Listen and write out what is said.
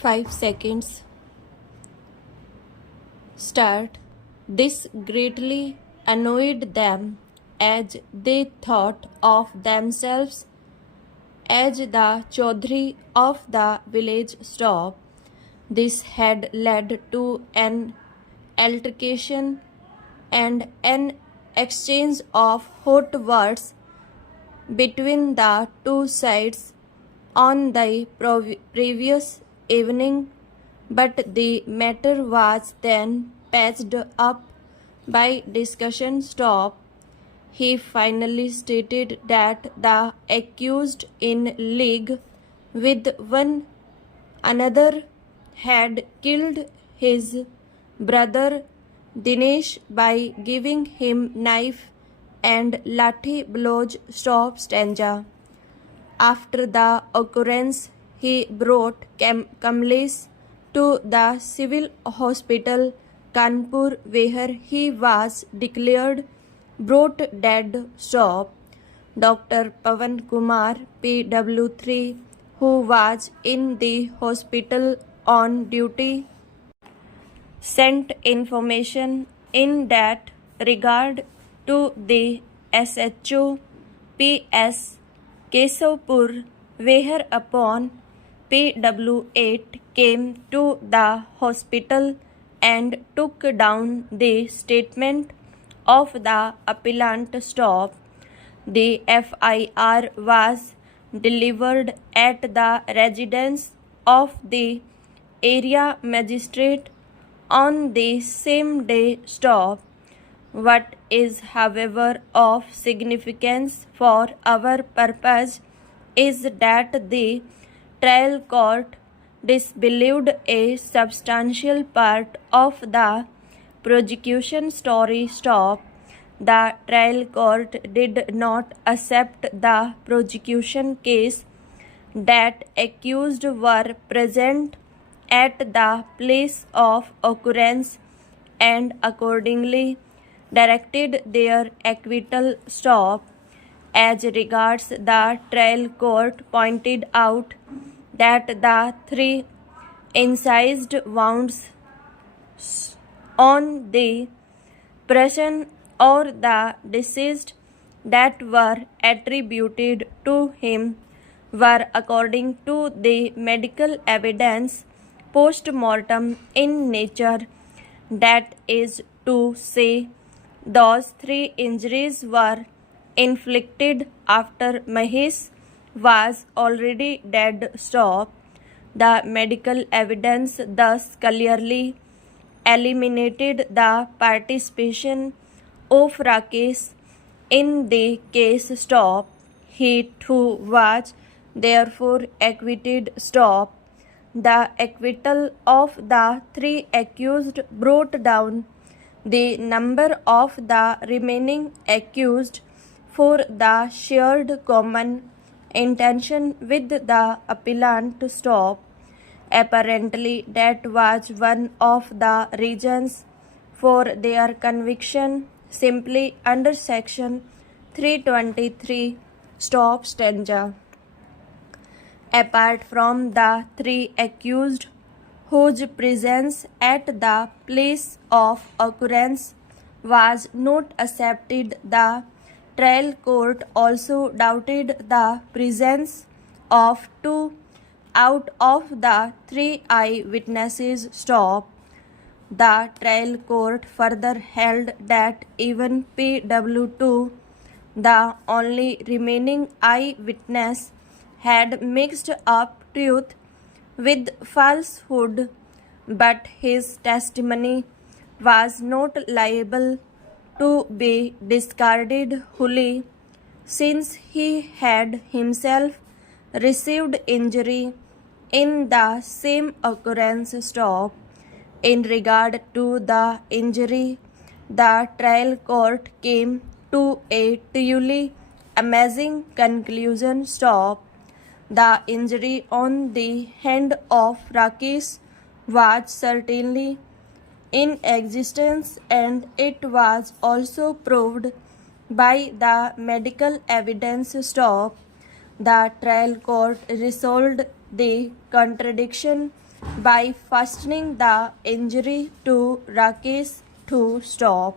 5 seconds. Start. This greatly annoyed them as they thought of themselves as the Chaudhry of the village stop. This had led to an altercation and an exchange of hot words between the two sides on the previous evening, but the matter was then patched up by discussion stop. He finally stated that the accused in league with one another had killed his brother Dinesh by giving him knife and lathi blows. Stop stanza. After the occurrence, he brought Kamlesh to the civil hospital Kanpur, where he was declared brought dead. Stop. Dr. Pavan Kumar, PW3, who was in the hospital on duty, sent information in that regard to the SHO PS Kesavpur, whereupon PW8 came to the hospital and took down the statement of the appellant. Stop. The FIR was delivered at the residence of the area magistrate on the same day. Stop. What is, however, of significance for our purpose is that the trial court disbelieved a substantial part of the prosecution story. Stop. The trial court did not accept the prosecution case that accused were present at the place of occurrence and accordingly directed their acquittal. Stop. As regards the trial court pointed out that the 3 incised wounds on the person or the deceased that were attributed to him were, according to the medical evidence, post-mortem in nature. That is to say, those 3 injuries were inflicted after Mahesh was already dead. Stop. The medical evidence thus clearly eliminated the participation of Rakesh in the case. Stop. He too was therefore acquitted. Stop. The acquittal of the 3 accused brought down the number of the remaining accused for the shared common intention with the appellant. Stop. Apparently, that was one of the reasons for their conviction, simply under section 323. Stop stanza. Apart from the 3 accused whose presence at the place of occurrence was not accepted, the trial court also doubted the presence of 2 out of the 3 eyewitnesses. Stop. The trial court further held that even PW2, the only remaining eyewitness, had mixed up truth with falsehood, but his testimony was not liable to be discarded wholly, since he had himself received injury in the same occurrence. Stop. In regard to the injury, the trial court came to a truly amazing conclusion. Stop. The injury on the hand of Rakesh was certainly in existence, and it was also proved by the medical evidence. Stop. The trial court resolved the contradiction by fastening the injury to Rakesh to stop.